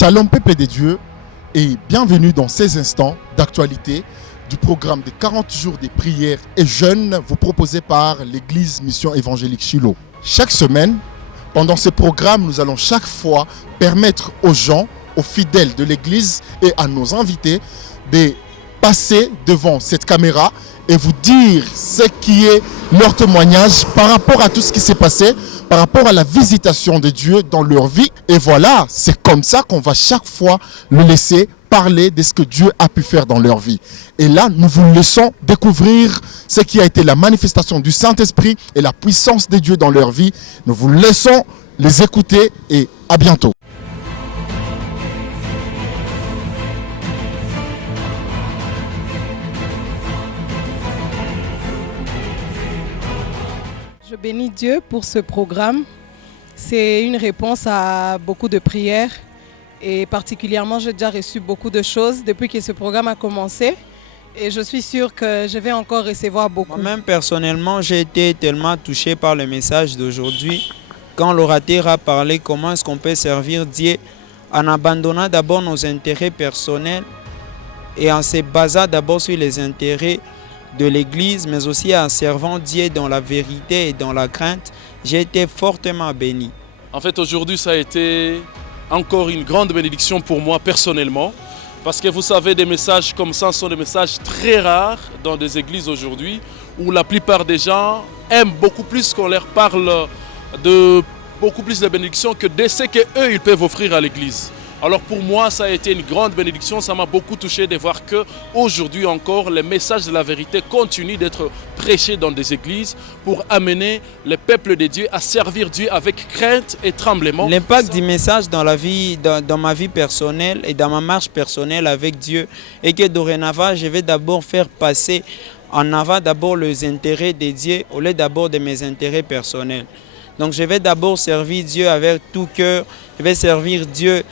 Shalom peuple de Dieu et bienvenue dans ces instants d'actualité du programme des 40 jours de prières et jeûnes vous proposé par l'église Mission Évangélique Shiloh. Chaque semaine, pendant ce programme, nous allons chaque fois permettre aux gens, aux fidèles de l'église et à nos invités de passer devant cette caméra et vous dire ce qui est leur témoignage par rapport à tout ce qui s'est passé, par rapport à la visitation de Dieu dans leur vie. Et voilà, c'est comme ça qu'on va chaque fois le laisser parler de ce que Dieu a pu faire dans leur vie. Et là, nous vous laissons découvrir ce qui a été la manifestation du Saint-Esprit et la puissance de Dieu dans leur vie. Nous vous laissons les écouter et à bientôt. Je bénis Dieu pour ce programme. C'est une réponse à beaucoup de prières et particulièrement j'ai déjà reçu beaucoup de choses depuis que ce programme a commencé et je suis sûre que je vais encore recevoir beaucoup. Moi-même personnellement, j'ai été tellement touché par le message d'aujourd'hui quand l'orateur a parlé comment est-ce qu'on peut servir Dieu en abandonnant d'abord nos intérêts personnels et en se basant d'abord sur les intérêts de l'Église, mais aussi en servant Dieu dans la vérité et dans la crainte. J'ai été fortement béni. En fait, aujourd'hui, ça a été encore une grande bénédiction pour moi personnellement, parce que vous savez, des messages comme ça sont des messages très rares dans des églises aujourd'hui, où la plupart des gens aiment beaucoup plus qu'on leur parle de beaucoup plus de bénédictions que de ce qu'eux, ils peuvent offrir à l'église. Alors pour moi, ça a été une grande bénédiction, ça m'a beaucoup touché de voir qu'aujourd'hui encore, les messages de la vérité continuent d'être prêchés dans des églises pour amener le peuple de Dieu à servir Dieu avec crainte et tremblement. L'impact du message dans la vie, dans ma vie personnelle et dans ma marche personnelle avec Dieu est que dorénavant, je vais d'abord faire passer en avant d'abord les intérêts de Dieu au lieu d'abord de mes intérêts personnels. Donc je vais d'abord servir Dieu avec tout cœur, je vais servir Dieu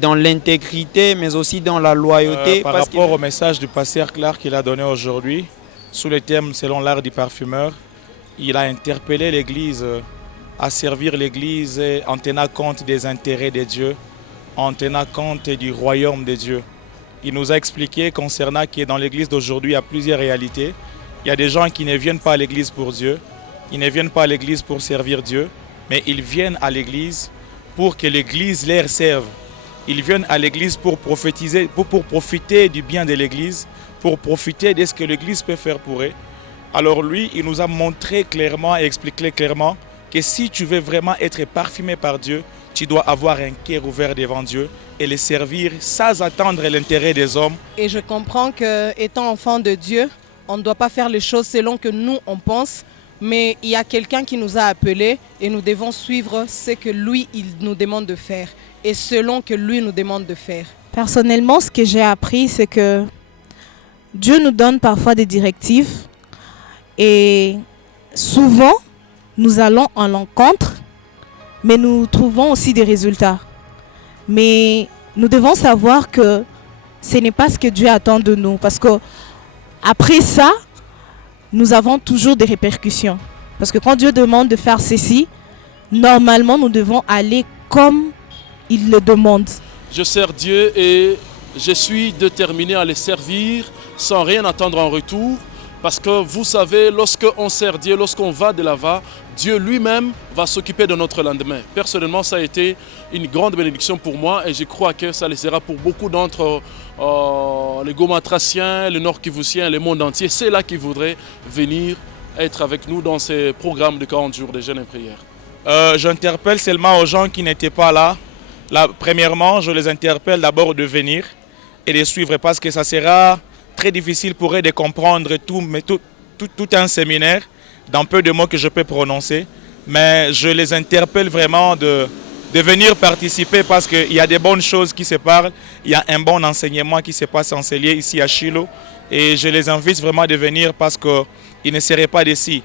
dans l'intégrité, mais aussi dans la loyauté. Par rapport au message du pasteur Clark qu'il a donné aujourd'hui, sous le thème selon l'art du parfumeur, il a interpellé l'Église à servir l'Église en tenant compte des intérêts de Dieu, en tenant compte du royaume de Dieu. Il nous a expliqué concernant que dans l'Église d'aujourd'hui, il y a plusieurs réalités. Il y a des gens qui ne viennent pas à l'Église pour Dieu, ils ne viennent pas à l'Église pour servir Dieu, mais ils viennent à l'Église pour que l'Église leur serve. Ils viennent à l'église pour prophétiser, pour profiter du bien de l'église, pour profiter de ce que l'église peut faire pour eux. Alors lui, il nous a montré clairement et expliqué clairement que si tu veux vraiment être parfumé par Dieu, tu dois avoir un cœur ouvert devant Dieu et le servir sans attendre l'intérêt des hommes. Et je comprends qu'étant enfant de Dieu, on ne doit pas faire les choses selon que nous on pense, mais il y a quelqu'un qui nous a appelés et nous devons suivre ce que lui, il nous demande de faire et selon que lui nous demande de faire. Personnellement, ce que j'ai appris, c'est que Dieu nous donne parfois des directives et souvent, nous allons en l'encontre, mais nous trouvons aussi des résultats. Mais nous devons savoir que ce n'est pas ce que Dieu attend de nous parce qu'après ça, nous avons toujours des répercussions. Parce que quand Dieu demande de faire ceci, normalement, nous devons aller comme il le demande. Je sers Dieu et je suis déterminé à le servir sans rien attendre en retour. Parce que vous savez, lorsqu'on sert Dieu, lorsqu'on va de l'avant, Dieu lui-même va s'occuper de notre lendemain. Personnellement, ça a été une grande bénédiction pour moi et je crois que ça le sera pour beaucoup d'entre les Gomatraciens, les Nord-Kivusiens, le monde entier. C'est là qui voudraient venir être avec nous dans ces programmes de 40 jours de jeûne et prière. J'interpelle seulement aux gens qui n'étaient pas là. Premièrement, je les interpelle d'abord de venir et de suivre parce que ça sera très difficile pour eux de comprendre tout un séminaire dans peu de mots que je peux prononcer. Mais je les interpelle vraiment de venir participer parce qu'il y a des bonnes choses qui se parlent. Il y a un bon enseignement qui se passe en Célier ici à Shiloh. Et je les invite vraiment de venir parce qu'ils ne seraient pas d'ici.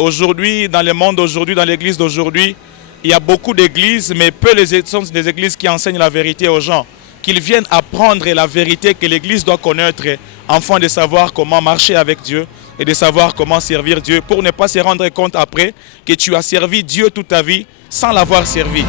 Aujourd'hui, dans le monde d'aujourd'hui, dans l'église d'aujourd'hui, il y a beaucoup d'églises, mais peu sont des églises qui enseignent la vérité aux gens. Qu'ils viennent apprendre la vérité que l'église doit connaître afin de savoir comment marcher avec Dieu et de savoir comment servir Dieu pour ne pas se rendre compte après que tu as servi Dieu toute ta vie sans l'avoir servi.